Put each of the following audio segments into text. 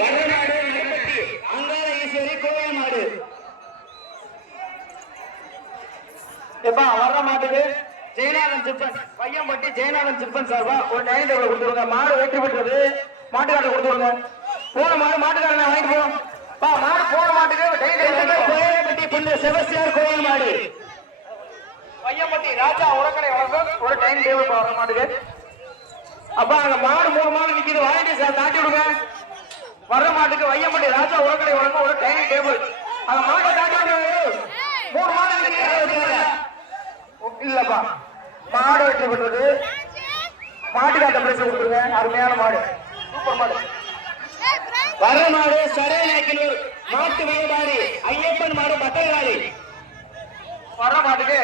மாடு அங்காள ஈஸ்வரி கோவில் மாடு. எப்பா வர்ற மாட்டுக்கு ஜெயநாதன் சிப்பன் பையன்பட்டி ஜெயநாதன் சிப்பன் சார்பா ஒரு டைனிங் டேபிள் கொடுத்துருங்க. மாடு வெற்றி பெற்றது, மாட்டுக்காரர் கொடுத்துருங்க. போன மாடு மாட்டுக்காரன் வாங்கிட்டு போவோம். மாடு போன மாட்டுக்கு கோயில்பட்டி புள்ள செபஸ்தியார் கோயில் மாடு. பையன்பட்டி ராஜா உரக்கடை வழங்கும் ஒரு டைனிங் டேபிள் வர மாட்டுக்கு. அப்பா அங்க மாடு 3 மாடு நிக்குது, வாங்கிட்டு சார் தாட்டி விடுங்க. வர்ற மாட்டுக்கு வையம்பட்டி ராஜா உரக்கடை வழங்கும் ஒரு டைனிங் டேபிள். அந்த மாட்டை தாட்டி விடுங்க. 3 மாடு இல்லப்பா, மாடு வெற்றி பெற்றது. மாட்டுக்காட்ட பிரைஸ் கொடுத்துருங்க. அருமையான மாடு, சூப்பர் மாடு. வர மாடு சரையநாயக்கனூர் மாட்டு வியாபாரி ஐயப்பன் மாடு பட்டகாரி. வர மாட்டுக்கு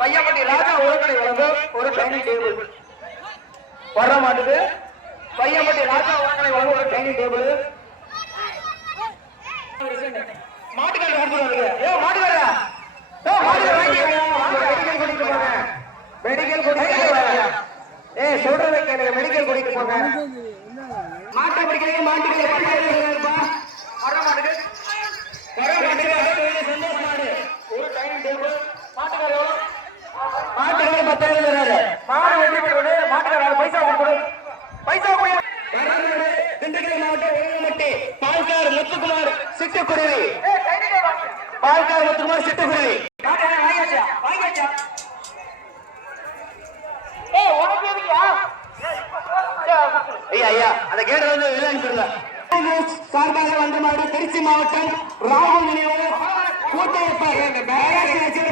வையம்பட்டி ராஜா உரக்கடை வழங்கும் ஒரு டைனிங் டேபிள். வர மாட்டுக்கு வையம்பட்டி ராஜா உரக்கடை வழங்கும் ஒரு டைனிங் டேபிள். மாட்டுக்கார மாட்டுக்காரா மெடிக்கல் சொல்றதை கேளுங்க. மெடிக்கல் கூட்டிட்டு போங்க. மாட்டை பிடிக்கிறீங்க, மாட்டுக்கு வர மாட்டுக்கு சந்தோஷ மாடு ஒரு டைனிங் டேபிள். மாட்டுக்கார எவ்வளவு? மாட்டுக்கார 10,000 தராரு. மாடு வெற்றி பெற்றது. மாட்டுக்கார பைசா கொடுக்குது. பைசா திண்டுக்கல் மாவட்டம் வேலமட்டி பால்கார் முத்துக்குமார் சிட்டுக்குருவி. பால்கார் முத்துக்குமார் சிட்டுக்குருவி. சார்பாக வந்த மாடு திருச்சி மாவட்டம் ராகுல் நினைவு கூட்டமைப்பார்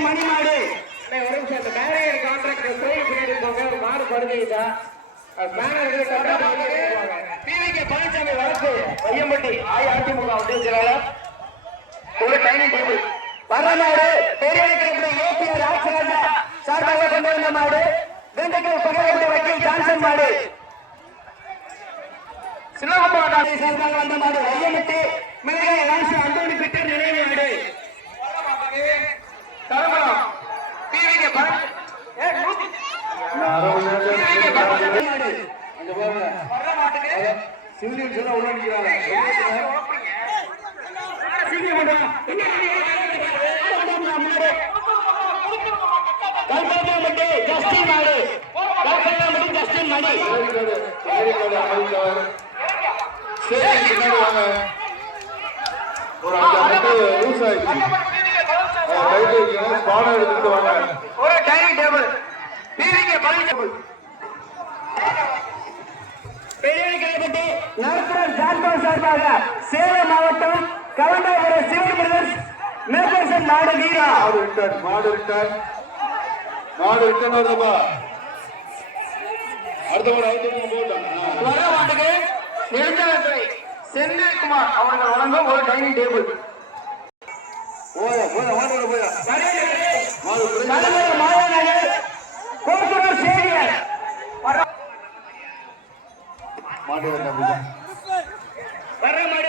மணி மாடு. மாடு படுகைதா பழனிசாமி வழக்கு வையம்பட்டி அஇஅதிமுக செயலாளர் ஒரு டைனிங் டேபிள். வரமாடு பெரிய ஏபிஆர் ஆட்சியாளர் சார்பாக கொண்டு வந்த மாடு திண்டுக்கல் பகவதி வக்கீல் ஜான்சன் மாடு. சிவகுமார் சார்பாக வந்த மாடு வையம்பட்டி மிளகாய் ராசு அந்தோணி பிட்டர் நினைவு மாடு. தரமலம் பிவிகே சிவிலியன் சொல்ல உடனடிக்கிறாங்க. ஜஸ்டின் மாடு ஜஸ்டின் மாடு. ஒரு 5 லூஸ் ஆயிடுச்சு. எடுத்துட்டு வாங்க. ஒரு dining table PVK Palanisamy Periyapatti நரசரன் ஜான்பா சார்பாக சேலம் மாவட்டம் கவண்டாபுரம் சிவன் பிரதர்ஸ் மேற்பேசன் நாடு வீரா. மாடு ரிட்டர்ன் வருதுப்பா. அடுத்த மாடு வர மாட்டுக்கு நெடுஞ்சாலைத்துறை செந்தில்குமார் அவர்கள் வழங்கும் ஒரு டைனிங் டேபிள். மாயாநகர் கோத்தூர் சேவியர் வர மாடு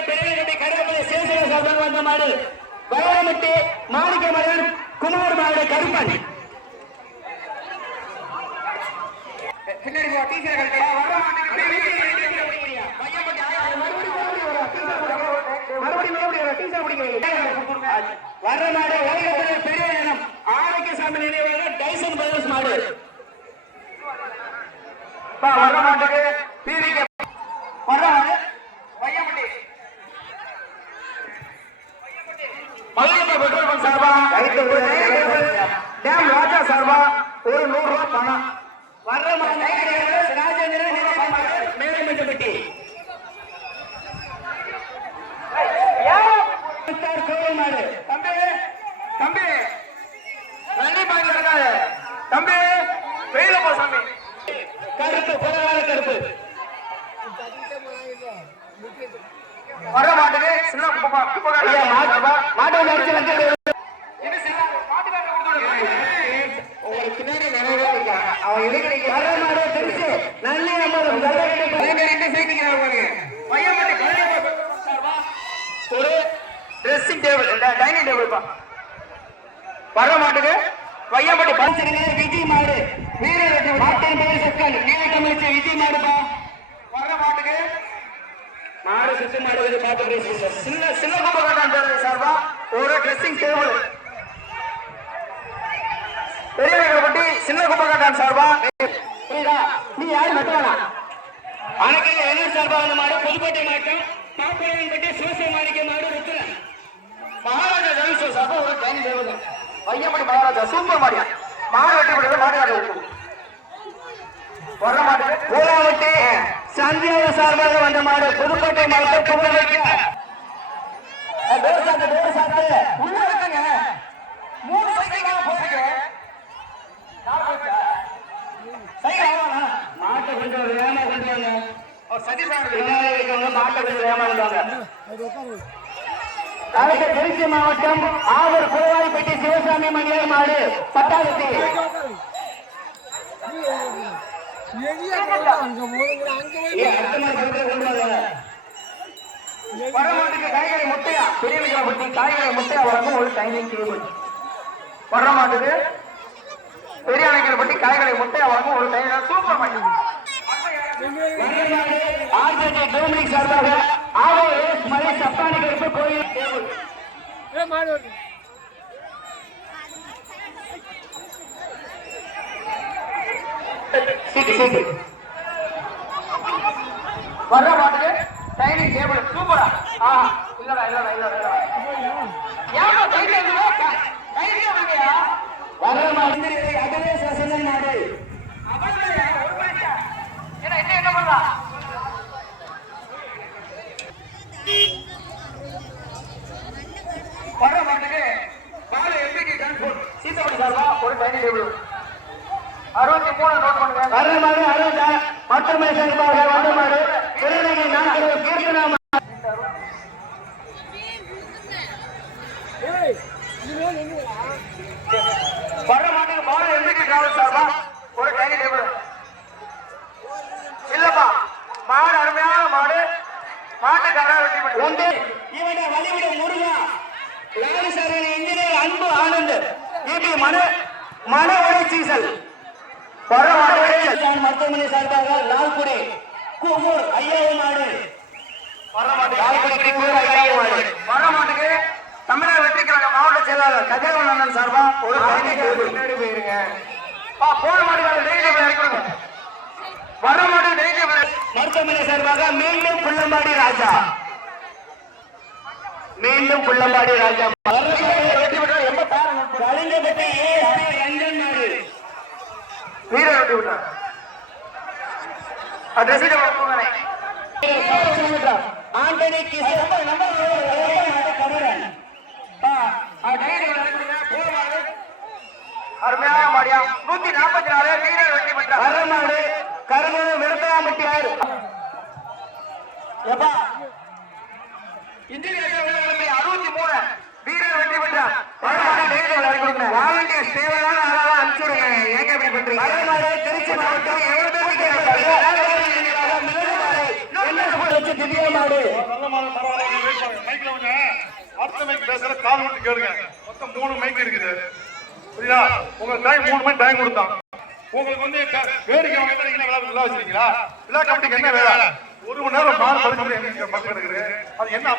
பெரியப்பட்டி கருப்பட்டி சேசன சார்பாக வந்த மாடு வயமட்டி மாணிக்க மகன் குமார் மாடு கருப்பன். வர மாடு பெரிய இனம் ஆரோக்கியசாமி நினைவாக டைசன் பிரதர்ஸ் மாடு. வர மாட்டுக்கு பிவிகே வர மாடு வையம்பட்டி மல்லிகை பெட்ரோல் பங்க் சார்பா டேம் ராஜா சார்பா ஒரு 100 ரூபாய் பணம். வர்ற ராஜேந்திரன் மேலப்பட்டி கோவில் மாடு. தம்பி தம்பி நன்றி பாய்ந்து இருக்காரு. தம்பி வெயில போ சாமி. கருப்பு கொலகார கருப்பு வர மாட்டுக்கு சின்ன மாட்டை அடிச்சு வந்து உங்களுக்கு பின்னாடி நிறைய அவன் இருக்கிறீங்க. வர மாடு தெரிஞ்சு நல்ல ஒரு ட்ரெஸ்ஸிங் டேபிள் டைனிங் டேபிள். வர மாட்டுக்கு வையம்பட்டி பரிசுங்க விஜய் மாடு வீரர் மாட்டின் பேர் செக்கல் நீலக்கமிழ்ச்சி விஜய் மாடுப்பா. வர மாட்டுக்கு மாடு சுத்தம் மாடுவது பார்த்து சின்ன சின்ன கும்பகட்டான் பேரவை சார்பா ஒரு ட்ரெஸ்ஸிங் டேபிள். பெரியவர்களப்பட்டி சின்ன கும்பகட்டான் சார்பா புரியுதா? நீ யாரும் வெட்டுவானா அணைக்கல் என்ன சார்பா அந்த மாடு புதுக்கோட்டை மாவட்டம் பாப்பரவன்பட்டி சிவசேமாரிக்க மாடு ருத்ர மகாராஜா ஜெகதீஸ்வரர் சார்பா ஒரு டைனிங் டேபிள். பையன்படி மகாராஜா சூப்பர் மாடியா மாடு வெட்டி விடுறது மாட்டுக்கார வர மாடு பூலாவட்டி சந்தியாக சார்பாக வந்த மாடு புதுக்கோட்டை மாவட்டம் புகழ்வைக்க உள்ள இருக்குங்க. 3 சைக்கிள் போட்டுங்க. மாட்டை கொஞ்சம் வேகமா கொண்டு வாங்க. மாட்டை கொஞ்சம் வேகமா கொண்டு வாங்க. திருச்சி மாவட்டம் ஆவூர் கோவாய்பட்டி சிவசாமி மணியார் மாடு பட்டாளத்தி வரமாட்டுக்கு காய்கறி முட்டையா பெரியவர்களை காய்கறி முட்டையா வழங்கும் ஒரு டைனிங் டேபிள். வரமாட்டுக்கு பெரியவர்களை பற்றி காய்கறி முட்டையா வழங்கும் ஒரு dining super market. RJ Dominic சார்பாக ஆவூர் மலை சப்பானி கருப்பு கோயில் டேபிள். வர்ற மாட்டுக்கு டைனிங் டேபிள் சூப்பரா. இல்லடா இல்லடா இல்லடா ஏமா டைனிங் வர்ற மாடு அதுவே சசனன் மாடு என்ன பண்றா வர்ற மாட்டுக்கு பால் எம்பிக்கு டிரான்ஸ்போர்ட் சீதாபடி சார்பா ஒரு டைனிங் டேபிள் 63 நோட் பண்ணுங்க. வர்ற மாடு 60 மட்டுமே சார்பாக வந்த மாடு திருநங்கை நான்கு கீர்த்தனா வர்ற மாட்டுக்கு பால் எம்பிக்கு டிராவல் சார்பா ஒரு டைனிங் டேபிள். இல்லப்பா மாடு அருமையான மாடு மாட்டுக்கார வெட்டி பண்ணி உண்டு. இவனை வழிவிட முருகா லாரி சாரணி இன்ஜினியர் அன்பு ஆனந்த் இபி மன உடை சீசல் மருத்துவமனை சார்பாக லால்குடி கூமூர் ஐயாயிரம் மாடு வரமாட்டுக்கு தமிழக வெற்றி கழக மாவட்ட செயலாளர் கதிரவன் அண்ணன் சார்பா ஒரு முன்னாடி போயிருங்க. போன மாடுகள் வர மாடு மருத்துவமனை சார்பாக மீண்டும் புள்ளம்பாடி ராஜா கலிங்கப்பட்டி ரஞ்சன் மாடு வீர வெட்டி விட்டார். ஆண்டனி அருமையான மாடியா 144 வீரர் வெட்டி பெற்றார். வரமாடு கருமூர் விருத்தாம்பட்டியார் எப்பா இன்ஜினியர் 63 வீரர் வெட்டி பெற்றார். வரமாடு டெய்லி விளையாடி கொடுக்குறேன். வாலண்டியர் சேவையான ஆளாக அனுப்பிச்சுடுங்க. ஏங்க இப்படி பண்றீங்க? வரமாடு திருச்சி மாவட்டம் பேசுற கால் விட்டு கேளுங்க. மொத்தம் 3 மைக் இருக்குது. புரியுதா? உங்க டைம் 3 மணி டைம் கொடுத்தோம். உங்களுக்கு வந்து வேடிக்கை விழா வச்சிருக்கீங்களா? விழா கமிட்டிக்கு என்ன வேலை? 1 மணி நேரம் மாறு பரிசு மக்கள் இருக்குது. அது என்ன